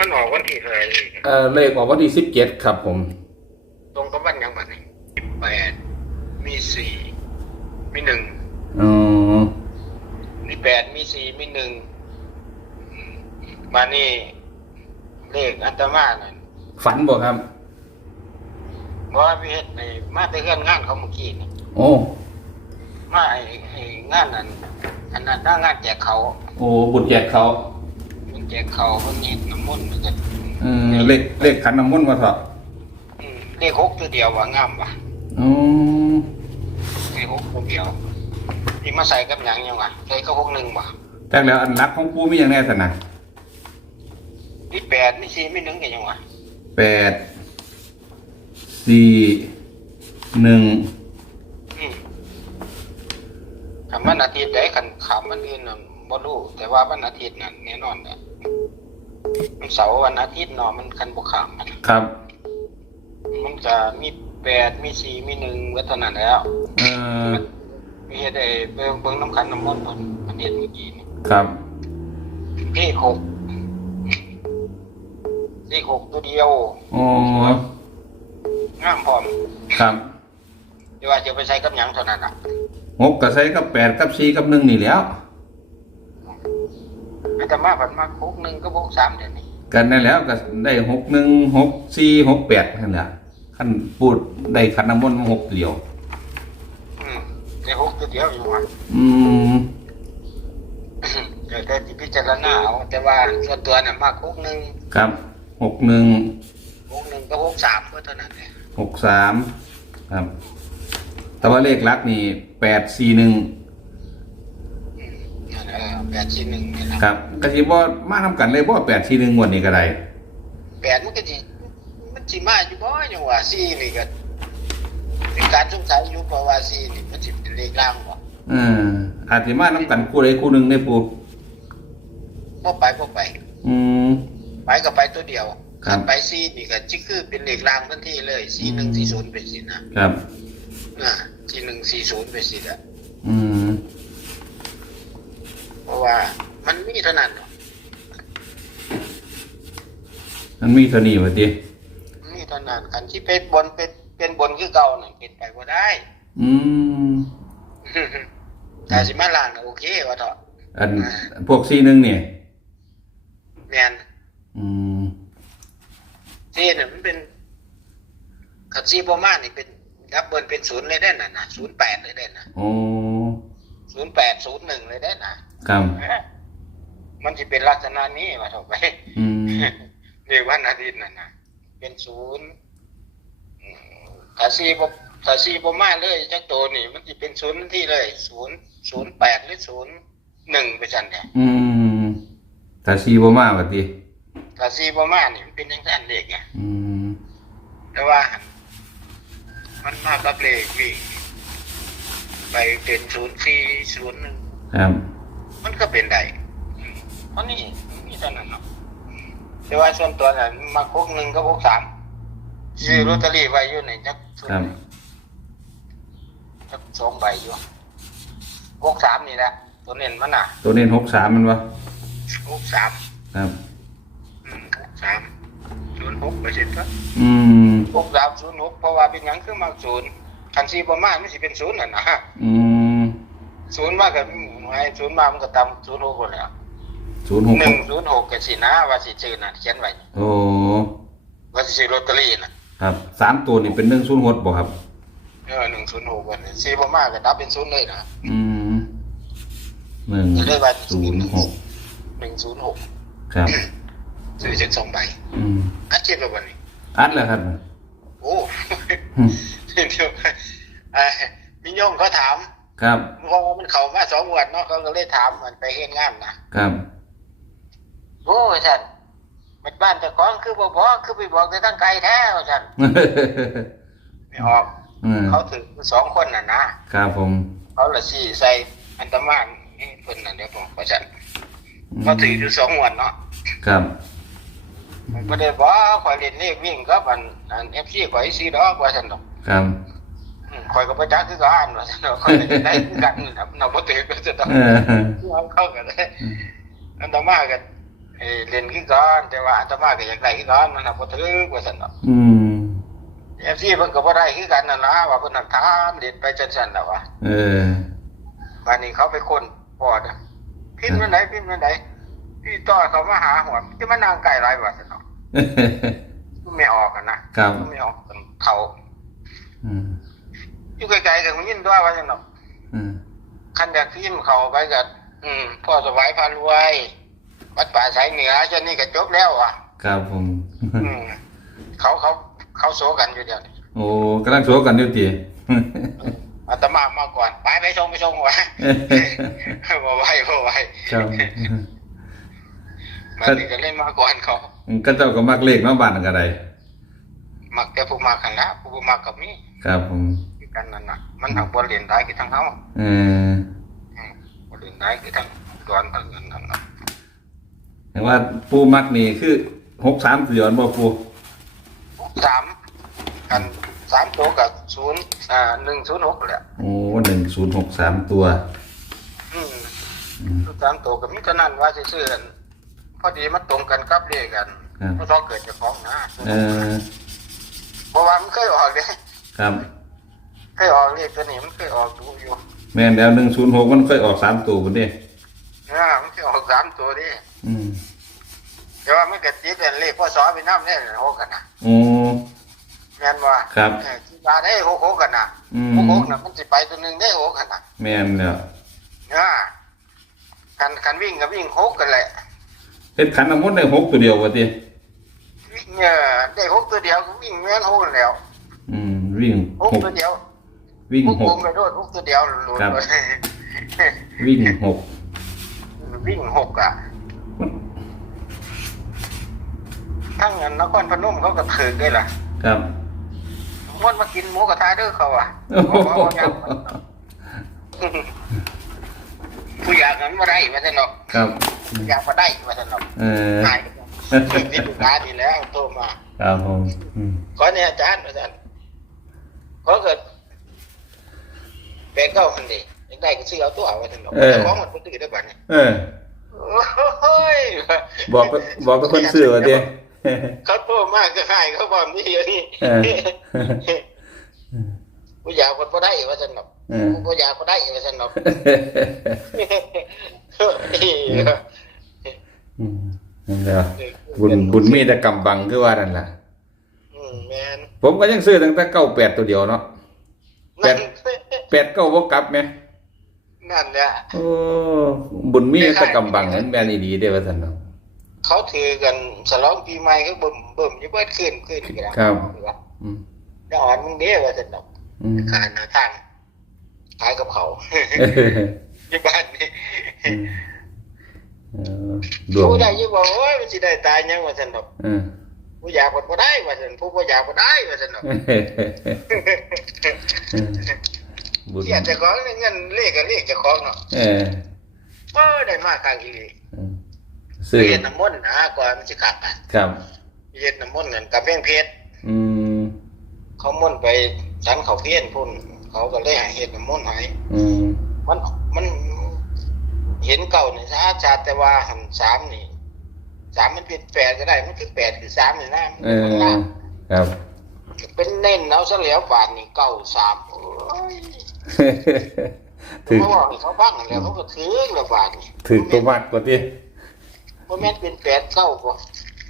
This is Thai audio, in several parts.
มันออกวันที่เท่าไหร่นี่เอ่อเลขออกวันที่สิบเจ็ดครับผม ตรงกับวันยังบัดนี่แปดมีสี่มีหนึ่งอ๋อ มีแปดมีสี่มีหนึ่งอืมมานี่เลขอันตมานั่นฝันบ่ครับเพราะว่าพี่เฮ็ดในมาแต่เรื่องงานเขาเมื่อกี้นี่โอ้ มาไอ้ไอ้งานนั้นอันนั้นถ้างานแจกเขา โอ้บุญแจกเขามัน แจกเขาเพิ่นเฮ็ดน้ำมนต์มันก็เออเลขเลขขันน้ำมนต์มาเถอะอืมเลขหกตัวเดียวว่างามว่ะอ๋อเลขหกตัวเดียวที่มาใส่กับหยังยังวะใส่กับหกหนึ่งว่ะจากแล้วอันรักของปูมีอย่างแน่สนะมีแปดมีสี่มีหนึ่งกันยังวะแปดสี่หนึ่งอืมคำวันอาทิตย์ได้คันขำมันอื่นน่ะบ่รู้แต่ว่าวันอาทิตย์นั่นแน่นอนเนี่ยมัน เสาร์วันอาทิตย์เนาะมันคันบ่ขามมันครับ มันจะมีแปดมีสี่มีหนึ่งก็เท่านั้นแล้วเออมีเฮ็ดได้เบิ่งเบิ่งน้ำคันน้ำมนต์เพิ่นประเทศเมื่อกี้นี่ครับเลขหกเลขหกตัวเดียวอ๋องามพร้อมครับเดี๋ยวว่าจะไปใช้กับหยังเท่านั้นอะหกกับใส่กับแปดกับสี่กับหนึ่งนี่แหล้ว อาตมาผันมาหกหนึ่งก็หกสามเดี๋ยวนี้กันได้แล้วก็ได้หกหนึ่งหกสี่หกแปดนั่นแหละขั้นพูดได้ขันน้ำมนต์หกเดียวอืมได้หกตัวเดียวอยู่ว่ะอืมเดี๋ยวแต่ที่พิจารณาเอาแต่ว่าส่วนตัวน่ะมากหกหนึ่งครับหกหนึ่งหกหนึ่งก็หกสามก็เท่านั้นแหละหกสามครับ แต่ว่าเลขลักษณ์นี่แปดสี่หนึ่งอืมนั่น เออแปดสี่หนึ่งนี่แหละครับกะสิบ่มาทำกันเลยบ่แปดสี่หนึ่งวันนี้ก็ได้แปดมันก็สิมันสิมาอยู่บ่อย่างว่าสี่นี่ก็เป็นการสงสัยอยู่เพราะว่าสี่นี่มันสิเป็นเลขล่างบ่เอออาจสิมาน้ำกันคู่ใดคู่หนึ่งได้ปูบ่ไปบ่ไป อืม ไปก็ไปตัวเดียวครับ ไปสี่นี่ก็จิคือเป็นเลขล่างทันทีเลยสี่หนึ่งสี่ศูนย์เป็นสินะครับ อ่าสี่หนึ่งสี่ศูนย์เป็นสิอะอืมเพราะ ว่า มันมีเท่านั้นเนาะมันมีเท่านี้วะติมีเท่านั้นกันที่เป็นบนเป็นเป็นบนคือเก่านั่นเป็นไปบ่ได้ อืมแต่สิมาล่างน่ะโอเคว่าเถอะอันพวกสี่หนึ่งเนี่ยแม่นอืมซีเนี่ยมันเป็นขัดซีบ่มานี่เป็นดับเบิลเป็นศูนย์เลยได้น่ะนะศูนย์แปดเลยได้น่ะโอ้ ศูนย์แปดศูนย์หนึ่งเลยได้น่ะครับมันจะเป็นลักษณะนี้ว่าเถอะไปอืมเรียกว่านาดินน่ะนะเป็นศูนย์อืมถ้าซีบ่ถ้าซีบ่มาเลยจักตัวนี่ มันจะเป็นศูนย์ทันที่เลยศูนย์ศูนย์แปดหรือศูนย์หนึ่งไปจันเนี่ยอืมแต่สี่บ่มาวะติถ้าซีบ่มานี่มันเป็นจังซั่นเลขไงอืมแต่ว่า มันมากับเลขวิ่ง ไปเป็นศูนย์สี่ศูนย์หนึ่งครับมันก็เป็นได้อืมเพราะนี่มีเท่านั้นเนาะแต่ว่าส่วนตัวน่ะมาคกหนึ่งก็คกสามซื้อลอตเตอรี่ไว้อยู่ในจักครับจักสองใบอยู่คกสามนี่แหละตัวเน้นมันน่ะ ตัวเน้นหกสามมันวะคกสามครับอืมคกสามศูนย์หกเปอร์เซ็นต์ครับอืมคกสามศูนย์หกเพราะว่าเป็นหยังคือมาศูนย์ คันซีประมาณไม่สิเป็นศูนย์น่ะนะอืมศูนย์มากกับไอ้ศูนย์มามันก็ตามศูนย์หกคนแล้วศูนย์หกหนึ่งศูนย์หกกันสินะว่าสิซื้อน่ะเขียนไว้โอ้ว่าสิซื้อลอตเตอรี่น่ะ ครับสามตัวนี่เป็นหนึ่งศูนย์หกบ่ครับเออหนึ่งศูนย์หกวันซีบ่มากก็ดับเป็นศูนย์เลยนะอืมหนึ่งก็เลยว่าศูนย์หกหนึ่งศูนย์หกครับซื้อเจ็ดสองใบอืมอัดเจ็บแล้ววันนี้อัดแล้วครับโอ้อืมเดี๋ยว เอ่อมีโยมเขาถามครับ เพราะว่ามันเข้ามาสองวันเนาะเขาก็เลยถามมันไปเฮ็ดงานนะครับ โอ้ยท่านมันบ้านเจ้าของคือบ่บอกคือไปบอกแต่ทางไกลแท้ว่าท่านไม่ออก อืมเขาถึงสองคนน่ะนะครับผมเขาละสี่ใส่อันตมานให้เพิ่นน่ะเดี๋ยวผมว่าท่านเขาถืออยู่สองวันเนาะครับบ่ได้บอกข่อยเล่นเลขวิ่งกับอันอัน FC ข่อยซื้อดอกว่าซั่นดอกครับ อืมข่อยก็บ่จักคือกันว่าซั่นดอกข่อยเล่นได้คือกันครับนำบ่ถือก็ซั่นดอกเออเอาเข้ากันเลยอันต่อมาก็เอ้ยเล่นขึ้นก่อนแต่ว่าอาตมาก็อยากได้ขึ้นก่อนมันทำบ่ถึกว่าซั่นเนาะอืมเอฟซีเพิ่นก็บ่ได้คือกันนั่นล่ะว่าเพิ่นหักถามเล่นไปจังซั่นน่ะว่าเออบัดนี้เขาไปคนปอดอะพิมพ์นั่นไหนพิมพ์นั่นไหนพี่ต่อเขามาหาหัวจะมานั่งไก่ไรว่าซั่นเนาะไม่ออกกันนะครับไม่ออกกันเขาอืม อยู่ไกลๆกันยินด้วยว่าซั่นเนาะอืมคันอยากพิมพ์เขาไปกับอืมพ่อสบายพารวย วัดป่าสายเหนือเจ้านี่ก็จบแล้วอะ ครับผม อืมเขาเขาเขาโซกันอยู่เดียวนี้โอ้กำลังโชว์กันอยู่ติอาตมามาก่อน ไปไปชงไปชงวะ บ่ไหวบ่ไหวครับมันนี่ก็เล่นมาก่อนเขา ก็เจ้าก็มักเลขเนาะบ้านนก็ได้มักแต่ผู้มากันละผู้บ่มากับมีครับผมคือ กันนั่นน่ะมันทางบ่เล่นได้คือทางเฮาเอออืมบ่เล่นได้คือทางดอนทางนั้นนั่นน่ะเห็นว่าปูมักนี่คือหกสามเดือนบ่ปูสามกันสามตัวกับศูนย์อ่า106แหละโอ้หนึ่งศูนย์หกสามตัวอืมอืมสามตัวก็มีเท่านั้นว่าซื่อๆอั่นพอดีมันตรงกันกับเลขกันครับเพราะต้องเกิดจากของนะเออเพราะว่ามันเคยออกเลยครับ เคยออกเลขตัวนี้มันเคยออกดูอยู่แม่นแล้วหนึ่งศูนย์หกมันเคยออกสามตัวคนนี้นะมันเคยออกสามตัวดิอืมแต่ว่ามันก็ติดเป็นเลขพ่อสอไปน้ำเนี่ยหกกันนะโอ้ แม่นว่าครับเออที่บาได้หกหกกันนะอืม หกหกน่ะมันจะไปตัวหนึ่งได้หกกันนะแม่นแล้วนะคันคันวิ่งก็วิ่งหกกันแหละ เฮ็ดขันน้ำมนต์ได้หกตัวเดียววะติวิ่งเนี่ยได้หกตัวเดียวก็วิ่งแม่นหกกันแล้วอืมวิ่งหกหกตัวเดียว วิ่งหกหวกงไปโดดหกตัวเดียวหลุดครับเลยวิ่งหกวิ่งหกอะมันทั้งเงินนครพนมเขาก็ถือได้ล่ะครับมันมากินหมูกระทะเด้อเขาอะโอ้โหบอกว่าอย่างผู้อยากนั้นมาได้มาสนอกครับผู้อยากมาได้มาสนอกเออหายนี่ลูกค้าดีแล้วโทรมา ครับผมอืม ขอเนี่ยอาจารย์อาจารย์ขอเกิดแปลงเก้าพันดียังได้ก็ซื้อเอาตัวเอาไว้สนอกแต่ของมันตื้อได้บัดนี้เออ โอ้ยบอกไปบอกไปคนซื้อว่าติเขาโทรมากก็ให้เขาบอกนี่อย่างนี้เออ ผู้อยากคนบ่ได้ว่าสนอกเออ ผู้อยากบ่ได้ว่าสนอกอืมนั่นแหละบุญบุญมีแต่กำบังคือว่านั่นล่ะ อืมแมนผมก็ยังซื้อตั้งแต่เก้าแปดตัวเดียวเนาะแปนั่ดน แปดเก้าบ่กลับไหมนั่นแหละโอ้บุญมีแต่กำบังนั้นแม่นอีหลีเด้อว่าซั่นเนาะเขาถือกันฉลองปีใหม่เขาเบิ่มเบิ่มอยู่เบิดขึ้นขึ้นกันครับอืมแล้วอ่อนมึงเด้ว่าสนอกอืมขายหน้าทางขายกับเขาเอออยู่บ้านนี่เออดวงผู้ใดอยู่บอกโอ้ยมันสิได้ตายยังว่าสนอกเออผู้อยากบ่ได้ว่าซั่นผู้บ่อยากบ่ได้ว่าซั่นเนาะ บุญเสียแต่ของเงินเลขก็เลขเจ้าของเนาะเออเออได้มาครั้งอีหลีซื้อเฮ็ดน้ำมนต์นะก่อนมันสิขับอะครับเฮ็ดน้ำมนต์นั่นกับแพงเพชรอืมเขาม่นต์ไปสันเขาเพี้ยนพุ่นเขาก็เลยให้เฮ็ดน้ำมนต์ให้อืมมันมัน เห็นเก่านี่ชาชาติแต่ว่าหันสามนี่สามมันเป็นแปดก็ได้ มันคือแปดคือสามนี่นะเออครับ เป็นเน้นเอาซะแล้วบาทนี่เก้าสามโอ้ย ถือเขาบอกให้เขาบ้างแล้วเขาก็ถือละบาทนี่ถือตัวมากกว่าที่บ่แม่นเป็นแปดเก้าบ่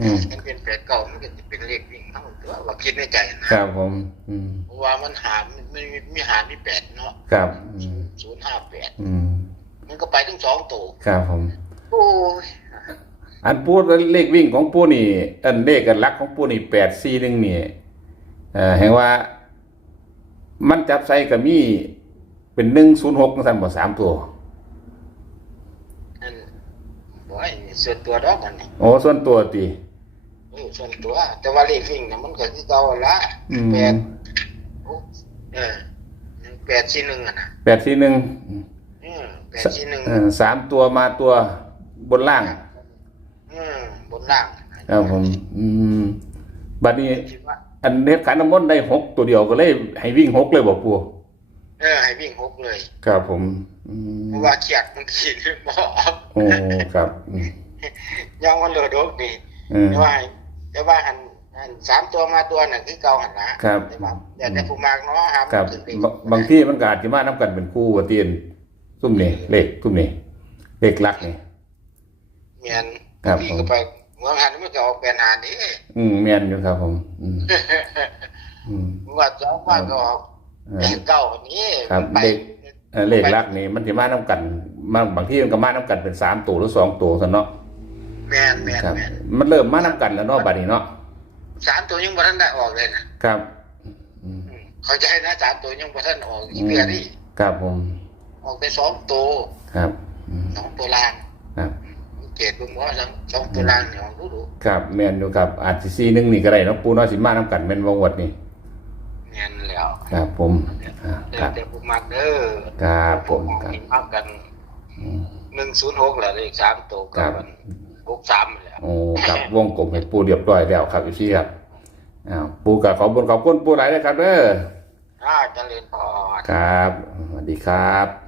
อืมมันเป็นแปดเก้ามันก็จะเป็นเลขวิ่งทั้งหมดตัวว่าคิดในใจนะครับผมอืมเพราะว่ามันหามันมีมีหามีแปดเนาะครับอืมศูนย์ห้าแปดอืมมันก็ไปถึงสองตัวครับผมโอ้ยอันพูดว่าเลขวิ่งของปูนี่ อันเลขกันลักของปูนี่แปดสี่หนึ่งนี่เอ่อเห็นว่า มันจับใส่กับมี เป็นหนึ่งศูนย์หกสั่นบ่สามตัว นั่นบ่ให้ส่วนตัวดอกมันนี่โอ้ส่วนตัวตีเออส่วนตัว แต่ว่าเลขวิ่งน่ะมันก็คือเก่าละอืแปดมหกเออแปดสี่หนึ่งอะนะแปดสี่หนึ่งอืมแปดสี่หนึ่งเออสามตัวมาตัวบนล่าง อืมบนล่างครับผม อืมบัดนี้ คิดว่าอันเน็ตขันน้ำมนต์ได้หกตัวเดียวก็เลย ให้วิ่งหกเลยบอกปูเออให้วิ่งหกเลยครับผมอืมเพราะว่าเขียดมันขีดบ่ออกโอ้ครับอืมยังมันเหลือดกดีเออแต่ว่าแต่ว่าหันหันสามตัวมาตัวน่ะคือเก่าหันนะครับแต่ว่าแต่แต่ผู้มากเนาะหามครับถึงได้บางที่มันก็อาจจะมานํกันเป็นคู่ว่าเตียนซุ่มนี่เลขซุ่มนี่เลขหลักนี่เมียนครับพี่ผมก็ไปเมืองหันมันก็ออกเป็นหานนี่อืมแม่นอยู่ครับผม อืมอืมว่าจะว่าก็ออก เออเป็นเก่าอันนี้ครับไปเด็กเออเลขหลักนี่มันสิมานํกันมาบางที่มันก็มานํกันเป็นสามตัวหรือสองตัวซั่นเนาะแม่นแม่นครับแม่นมันเริ่มมานํกันแล้วเนาะบัดนี้เนาะสามตัวยังบ่ทันได้ออกเลยนะครับอืมอืมเข้าใจนะสามตัวยังบ่ทันออกอีกเดือนนี้ครับผมออกไปสองตัวครับอืมสองตัวล่างครับเกตบุญว่าสองสองตัวล่างเนี่ยของรู้ดูครับแม่นอยู่ครับอาจสิซีหนึงนี่ก็ได้เนาะปูเนาะสิมานํกันแม่นบ่งวดนี่ แม่นแล้วครับผมอ่าเดี๋คยวรับเดี๋ยวผมมักเด้อครับผมครับเห็นภาพกันอืมหนึ่งศูนย์หกแหละเลขสามตัวครักับบมันหกสามแหละโอ้ครับวงกลมให้ปูเรียบร้อยแล้วครับอยู่ที่ครับอ้าวปูก็ขอบคุณขอบคุณปูหลายนะครับเด้ออ่าเจริญพรครับสวัสดีครับ